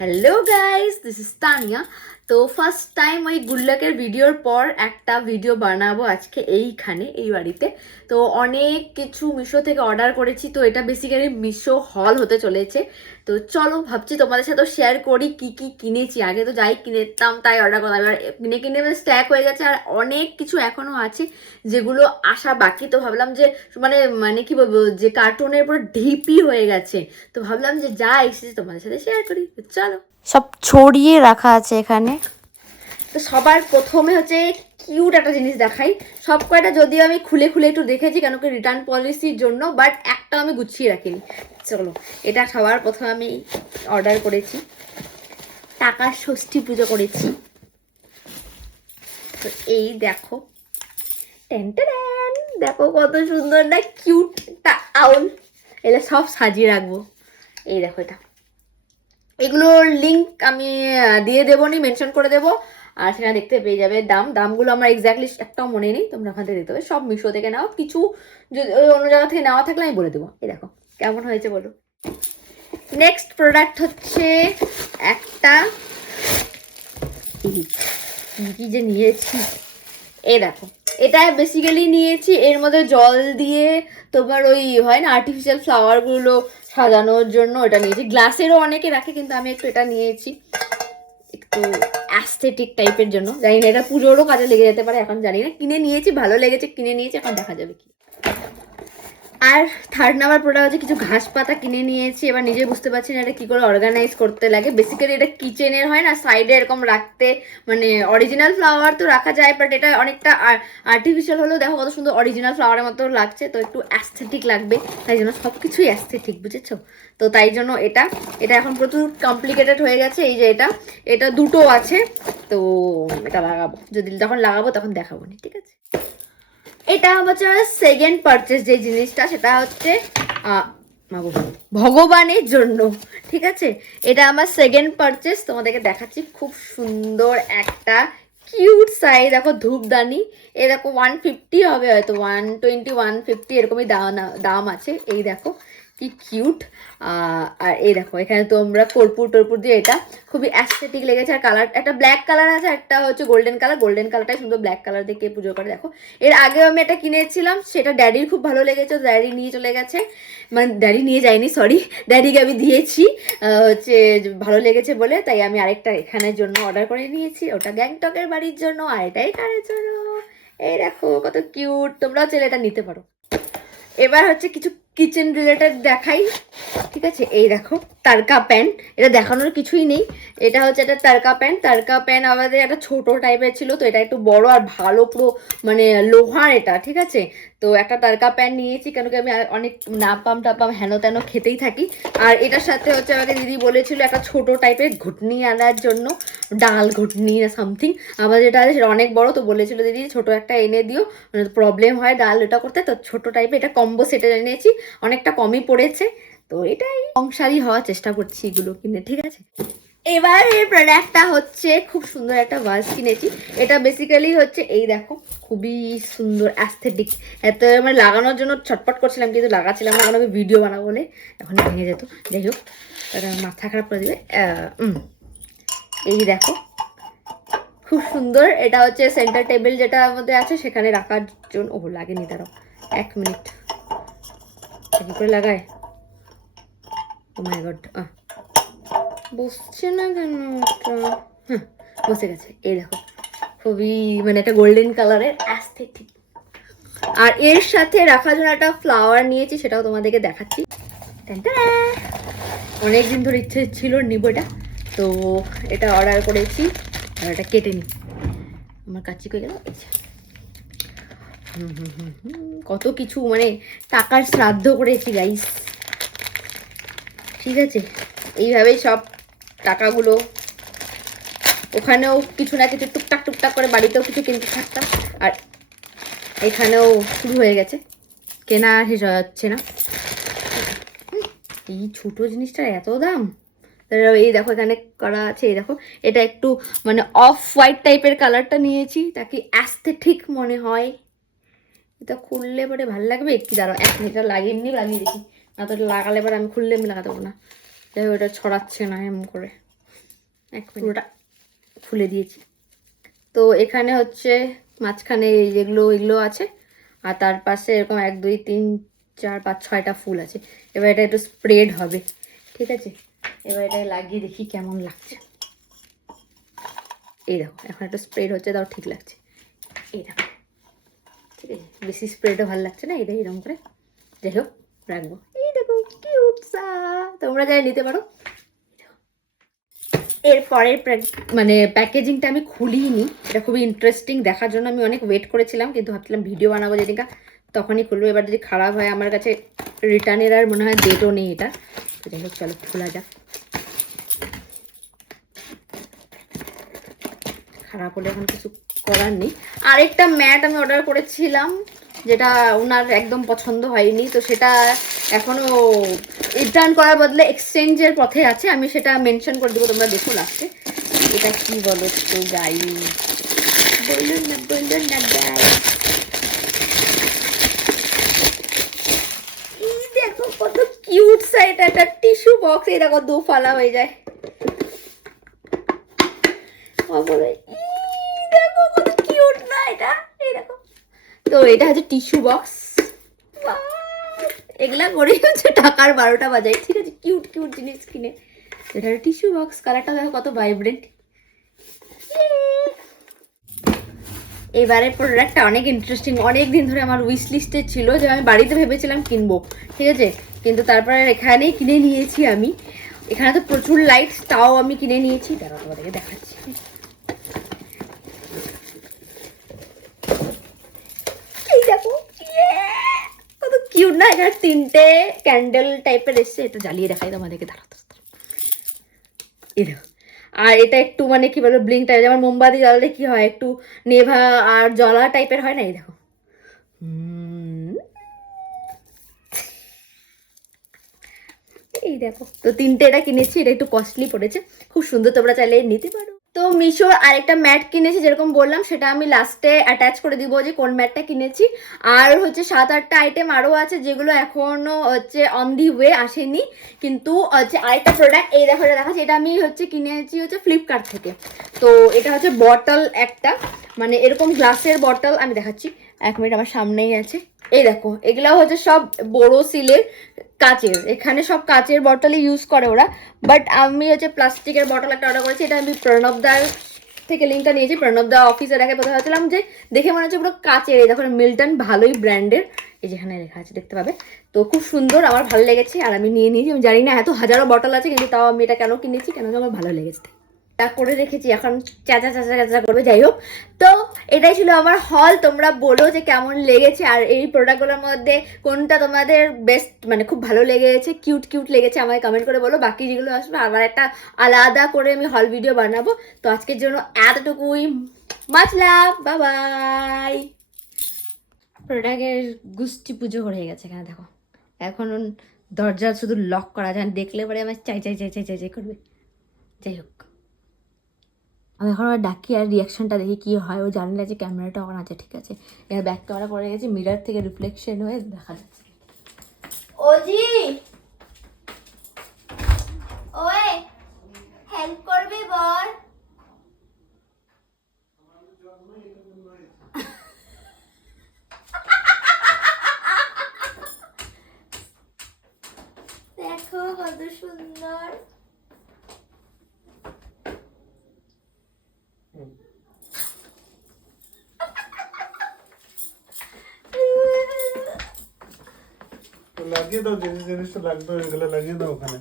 Hello guys, this is Tania. তো first time ওই গুল্লাকের ভিডিওর পর একটা ভিডিও বানাবো আজকে এইখানে এই বাড়িতে। তো অনেক কিছু মিশো থেকে অর্ডার করেছি, তো এটা বেসিক্যালি মিশো হল হতে চলেছে। তো চলো ভাবছি তোমাদের সাথে শেয়ার করি কি কি কিনেছি। আগে তো যাই কিনেতাম তাই অর্ডার করতাম, এবার কিনে কিনে স্ট্যাক হয়ে গেছে আর অনেক কিছু এখনো আছে যেগুলো আসা বাকি। তো ভাবলাম যে মানে মানে কি বলবো, যে কার্টুনের পুরো ঢিপি হয়ে গেছে। তো ভাবলাম যে যা এসেছে তোমাদের সাথে শেয়ার করি। চলো, সব ছড়িয়ে রাখা আছে এখানে। তো সবার প্রথমে হচ্ছে কিউট একটা জিনিস দেখাই। সব কয়টা যদিও আমি খুলে খুলে একটু দেখেছি কেন কি রিটার্ন পলিসির জন্য, বাট একটা আমি গুছিয়ে রাখিনি। চলো, এটা সবার প্রথমে আমি অর্ডার করেছি, টাকার ষষ্ঠী পুজো করেছি। তো এই দেখো, টেন দেখো কত সুন্দর না, কিউট একটা আউল। এগুলো সব সাজিয়ে রাখবো। এই দেখো, এটা এগুলোর লিঙ্ক আমি দিয়ে দেবো, নি মেনশন করে দেবো, আর সেটা দেখতে পেয়ে যাবে। দামগুলো আমার এক্স্যাক্টলি একটাও মনে নেই, তোমরা ওখান থেকে দেখতে হবে। সব মিশো থেকে নেওয়া, কিছু যদি ওই অন্য জায়গা থেকে নেওয়া থাকলে আমি বলে দেবো। এই দেখো কেমন হয়েছে বলো। নেক্সট প্রোডাক্ট হচ্ছে একটা, কি যে নিয়েছি, এই দেখো। এটা বেসিক্যালি নিয়েছি, এর মধ্যে জল দিয়ে তোমার ওই হয় না আর্টিফিশিয়াল ফ্লাওয়ার গুলো সাজানোর জন্য এটা নিয়েছি। গ্লাসেরও অনেকে রাখে, কিন্তু আমি একটু এটা নিয়েছি একটু অ্যাস্থেটিক টাইপের জন্য। জানি না এটা পুজোরও কাজে লেগে যেতে পারে, এখন জানি না। কিনে নিয়েছি, ভালো লেগেছে, কিনে নিয়েছি, এখন দেখা যাবে কি। আর থার্ড নাম্বার প্রোডাক্ট হচ্ছে কিছু ঘাস পাতা কিনে নিয়েছি। এবার নিজে বুঝতে পারছি না এটা কি করে অর্গানাইজ করতে লাগে। বেসিক্যালি এটা কিচেনের হয় না, সাইডে এরকম রাখতে, মানে অরিজিনাল ফ্লাওয়ার তো রাখা যায়, বাট এটা অনেকটা আর্টিফিশিয়াল হলেও দেখো কত সুন্দর অরিজিনাল ফ্লাওয়ারের মতো লাগছে। তো একটু অ্যাস্থেটিক লাগবে, তাই জন্য সব কিছুই অ্যাস্থেটিক, বুঝেছো? তো তাই জন্য এটা এটা এখন প্রচুর কমপ্লিকেটেড হয়ে গেছে। এই যে এটা দুটো আছে, তো এটা লাগাবো, যদি যখন লাগাবো তখন দেখাবো নি, ঠিক আছে? এটা হচ্ছে আমার সেকেন্ড পারচেস, যে জিনিসটা সেটা হচ্ছে ভগবানের জন্য, ঠিক আছে? এটা আমার সেকেন্ড পারচেস, তোমাদেরকে দেখাচ্ছি। খুব সুন্দর একটা কিউট সাইজ, দেখো ধূপদানি। এ দেখো 150 হবে, হয়তো 120 150 এরকমই দাম আছে। এই দেখো কি কিউট। আর এই দেখো এখানে তোমরা কর্পূর টর্পুর দিয়ে, এটা খুবই অ্যাস্থেটিক লেগেছে। আর কালার একটা ব্ল্যাক কালার আছে, একটা হচ্ছে গোল্ডেন কালার। গোল্ডেন কালারটাই সুন্দর, ব্ল্যাক কালার দিয়ে কে পুজো করে দেখো। এর আগেও আমি এটা কিনেছিলাম, সেটা ড্যাডির খুব ভালো লেগেছে, ড্যাডি নিয়ে চলে গেছে। মানে ড্যাডি নিয়ে যায়নি, সরি, ড্যাডিকে আমি দিয়েছি। হচ্ছে ভালো লেগেছে বলে, তাই আমি আরেকটা এখানের জন্য অর্ডার করে নিয়েছি। ওটা গ্যাংটকের বাড়ির জন্য, আর এটা এখানের জন্য। এই দেখো কত কিউট, তোমরাও চাইলে এটা নিতে পারো। এবার হচ্ছে কিছু কিচেন রিলেটেড দেখাই, ঠিক আছে? এই দেখো তারকা প্যান, এটা দেখানোর কিছুই নেই। এটা হচ্ছে একটা তারকা প্যান। তারকা প্যান আমাদের একটা ছোট টাইপের ছিল, তো এটা একটু বড় আর ভালো, পুরো মানে লোহার এটা, ঠিক আছে? তো একটা তারকা প্যান নিয়েছি, কেন কি আমি অনেক নাপাম টাপাম হেন তেন খেতেই থাকি। আর এটার সাথে হচ্ছে আমাকে দিদি বলেছিল একটা ছোট টাইপের ঘুটনি আনার জন্য, ডাল ঘুটনি না সামথিং। আমার যেটা আছে সেটা অনেক বড়, তো বলেছিল দিদি ছোট একটা এনে দিও, প্রবলেম হয় ডাল এটা করতে। তো ছোট টাইপের এটা কম্বো সেটে এনেছি, অনেকটা কমই পড়েছে। তো এটাই সংসারী হওয়ার চেষ্টা করছি এগুলো কিনে, ঠিক আছে? এবার এই প্রোডাক্টটা হচ্ছে খুব সুন্দর একটা ভাস কিনেছি। এটা বেসিক্যালি হচ্ছে এই দেখো, খুবই সুন্দর অ্যাস্থেটিক। এত মানে লাগানোর জন্য ছটপট করছিলাম, কিন্তু লাগাচ্ছিলাম না, কারণ আমি ভিডিও বানাবো বলে। এখন ভেঙে যেত, যাই হোক, তারা মাথা খারাপ করে দেবে। এই দেখো খুব সুন্দর। এটা হচ্ছে সেন্টার টেবিল যেটা আমাদের আছে সেখানে রাখার জন্য। ও লাগেনি, দাঁড়াও 1 মিনিট, কি করে লাগায়? ও মাই গড, বসছে না কেন? হ্যাঁ, বসে গেছে। এই দেখো খুবই মানে একটা গোল্ডেন কালারের অ্যাস্থেটিক। আর এর সাথে রাখার জন্য একটা ফ্লাওয়ার নিয়েছি, সেটাও তোমাদেরকে দেখাচ্ছি। অনেকদিন ধরে ইচ্ছে ছিল নিব এটা, তো এটা অর্ডার করেছি। আর এটা কেটে নিই, আমার কাছে কই গেল। কত কিছু মানে টাকার শ্রাদ্ধ করেছি গাইস, ঠিক আছে? এইভাবেই সব টাকাগুলো, ওখানেও কিছু না কিছু টুকটাক টুকটাক করে, বাড়িতেও কিছু কিনতে থাকতাম, আর এখানেও শুরু হয়ে গেছে কেনা, শেষ যাচ্ছে না। এই ছোট জিনিসটার এত দাম। এই দেখো এখানে করা আছে, এই দেখো এটা একটু মানে অফ হোয়াইট টাইপের কালারটা নিয়েছি, তাকে অ্যাস্থেটিক মনে হয়। এটা খুললে পরে ভালো লাগবে কি? দাঁড়াও 1 মিনিট, লাগিয়ে দেখি। না তো লাগালে এবার আমি খুললে আমি লাগাতে পারবো না। যাই হোক, এটা ছড়াচ্ছে না এমন করে। পুরোটা খুলে দিয়েছি। তো এখানে হচ্ছে মাঝখানে যেগুলো এগুলো আছে, আর তার পাশে এরকম 1 2 3 4 5 6টা ফুল আছে। এবার এটা একটু স্প্রেড হবে, ঠিক আছে? এবার এটা লাগিয়ে দেখি কেমন লাগছে। এই দেখো এখন একটু স্প্রেড হচ্ছে, তাও ঠিক লাগছে। এই দেখো, ঠিক আছে? বেশি স্প্রেডও ভালো লাগছে না, এটা এরকম করে যাই হোক রাখবো। এই দেখো কিউট সা, তোমরা যাই নিতে পারো। এর পরের মানে প্যাকেজিংটা আমি খুলিনি, এটা খুবই ইন্টারেস্টিং দেখার জন্য আমি অনেক ওয়েট করেছিলাম, কিন্তু ভাবছিলাম ভিডিও বানাবো যেদিনকা তখনই খুলবো। এবার যদি খারাপ হয়, আমার কাছে রিটার্নের আর মনে হয় ডেটও নেই এটা। তো যাই হোক চলো খোলা যাক। খারাপ হলে এখন কিছু করার নেই। আরেকটা ম্যাট আমি অর্ডার করেছিলাম, যেটা ওনার একদম পছন্দ হয়নি, তো সেটা এখনো রিটার্ন করার বদলে এক্সচেঞ্জের পথে আছে। আমি সেটা মেনশন করে দেবো, তোমরা দেখো লাস্টে। এটা কি বলো তো গাই, বলুন না গাই। এই দেখো কত কিউট সাইড একটা টিস্যু বক্স। এই দেখো দুফালা হয়ে যায়। দেখো কত কিউট না এটা, এই দেখো। তো এটা হচ্ছে টিস্যু বক্স। এগুলা করে হচ্ছে টাকার 12টা বাজাই, ঠিক আছে? কিউট কিউট জিনিস কিনে। এটা টিস্যু বক্স, কালারটা দেখো কত ভাইব্রেন্ট। এবারে প্রোডাক্টটা অনেক ইন্টারেস্টিং, অনেক দিন ধরে আমার উইশ লিস্টে ছিল, যে আমি বাড়িতে ভেবেছিলাম কিনবো, ঠিক আছে? কিন্তু তারপরে এখানেই কিনে নিয়েছি আমি। এখানে তো প্রচুর লাইট, তাও আমি কিনে নিয়েছি। দাঁড়াও তোমাদেরকে দেখাচ্ছি। এই দেখো কত কিউট না, এখানে 3টে ক্যান্ডেল টাইপের এসছে। এটা জ্বালিয়ে দেখাই তোমাদেরকে, দাঁড়াও। এই দেখো, আর এটা একটু মানে কি বলবো ব্লিং টাইপ, যেমন মোমবাতি জ্বালালে কি হয়, একটু নেভা আর জ্বলা টাইপের হয় না? এই দেখো, এই দেখো। তো 3টে এটা কিনেছি, এটা একটু কস্টলি পড়েছে, খুব সুন্দর, তোমরা চাইলে নিতে পারো। তো মিশোর আরেকটা ম্যাট কিনেছি, যেরকম বললাম সেটা আমি লাস্টে অ্যাটাচ করে দিব যে কোন ম্যাটটা কিনেছি। আর হচ্ছে 7-8টা আইটেম আরও আছে, যেগুলো এখনো হচ্ছে অন দি ওয়ে আসেনি। কিন্তু হচ্ছে আরেকটা প্রোডাক্ট, এই দেখো দেখাচ্ছি, এটা আমি হচ্ছে কিনেছি হচ্ছে ফ্লিপকার্ট থেকে। তো এটা হচ্ছে বটল একটা, মানে এরকম গ্লাসের বটল। আমি দেখাচ্ছি, 1 মিনিট, আমার সামনেই আছে। এই দেখো, এগুলা হচ্ছে সব বড় সিলের কাচের, এখানে সব কাচের বটলই ইউজ করে ওরা। বাট আমি হচ্ছে প্লাস্টিকের বটল একটা অর্ডার করেছি। এটা আমি প্রণবদার থেকে লিঙ্কটা নিয়েছি। প্রণবদা অফিসে রেখে কথা হচ্ছিলাম যে দেখে মনে হচ্ছে পুরো কাচের। এই দেখো মিল্টন, ভালোই ব্র্যান্ডের, এই যেখানে লেখা আছে দেখতে পাবে। তো খুব সুন্দর, আমার ভালো লেগেছে আর আমি নিয়ে নিয়েছি। আমি জানি না এত হাজারো বটল আছে, কিন্তু তাও আমি এটা কেন কিনেছি, কেন আমার ভালো লেগেছে করে রেখেছি। এখন চাচা চাচা চাচা করবে। যাই হোক, তো এটাই ছিল আমার হল। তোমরা বলো যে কেমন লেগেছে, আর এই প্রোডাক্টগুলোর মধ্যে কোনটা তোমাদের বেস্ট, মানে খুব ভালো লেগেছে, কিউট কিউট লেগেছে, আমায় কমেন্ট করে বলো। বাকি যেগুলো আসবে আবার একটা আলাদা করে আমি হল ভিডিও বানাবো। তো আজকের জন্য এতটুকুই, মাছ লাভ, বাই বাই। প্রোডাক্টের গুষ্টি পুজো হয়ে গেছে, এখানে দেখো। এখন দরজা শুধু লক করা যায়, দেখলে পরে আমার চাই চাই চাই চাই চাই চাই করবে। যাই হোক, আমি এখন আবার ডাকি আর রিয়াকশনটা দেখি কি হয়। ও জানলে যে ক্যামেরাটা অন আছে, ঠিক আছে? এবার ব্যাক ক্যামেরা পড়ে গেছে, মিরর থেকে রিফ্লেকশন হয়ে দেখা যাচ্ছে। ওজি, ওয়ে হেল্প করবে বল। দেখো কত সুন্দর। লাগিয়ে দাও, যে জিনিসটা লাগবে ওইগুলো লাগিয়ে দাও ওখানে।